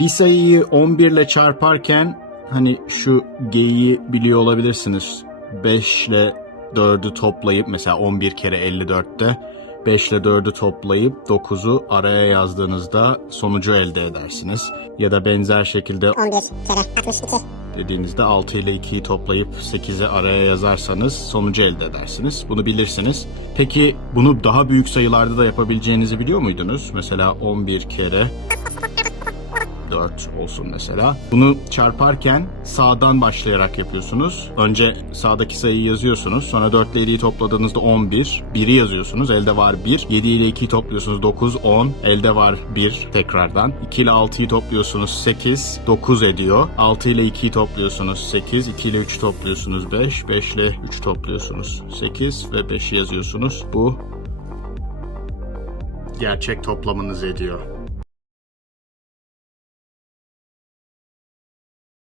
Bir sayıyı 11 ile çarparken hani şu G'yi biliyor olabilirsiniz. 5 ile 4'ü toplayıp mesela 11 kere 54'te 5 ile 4'ü toplayıp 9'u araya yazdığınızda sonucu elde edersiniz. Ya da benzer şekilde 11 kere 62. dediğinizde 6 ile 2'yi toplayıp 8'i araya yazarsanız sonucu elde edersiniz. Bunu bilirsiniz. Peki bunu daha büyük sayılarda da yapabileceğinizi biliyor muydunuz? Mesela 11 kere 4 olsun mesela. Bunu çarparken sağdan başlayarak yapıyorsunuz. Önce sağdaki sayıyı yazıyorsunuz. Sonra 4 ile 7'yi topladığınızda 11. 1'i yazıyorsunuz. Elde var 1. 7 ile 2'yi topluyorsunuz 9, 10. Elde var 1 tekrardan. 2 ile 6'yı topluyorsunuz 8, 9 ediyor. 6 ile 2'yi topluyorsunuz 8. 2 ile 3 topluyorsunuz 5. 5 ile 3 topluyorsunuz 8 ve 5'i yazıyorsunuz. Bu gerçek toplamınız ediyor.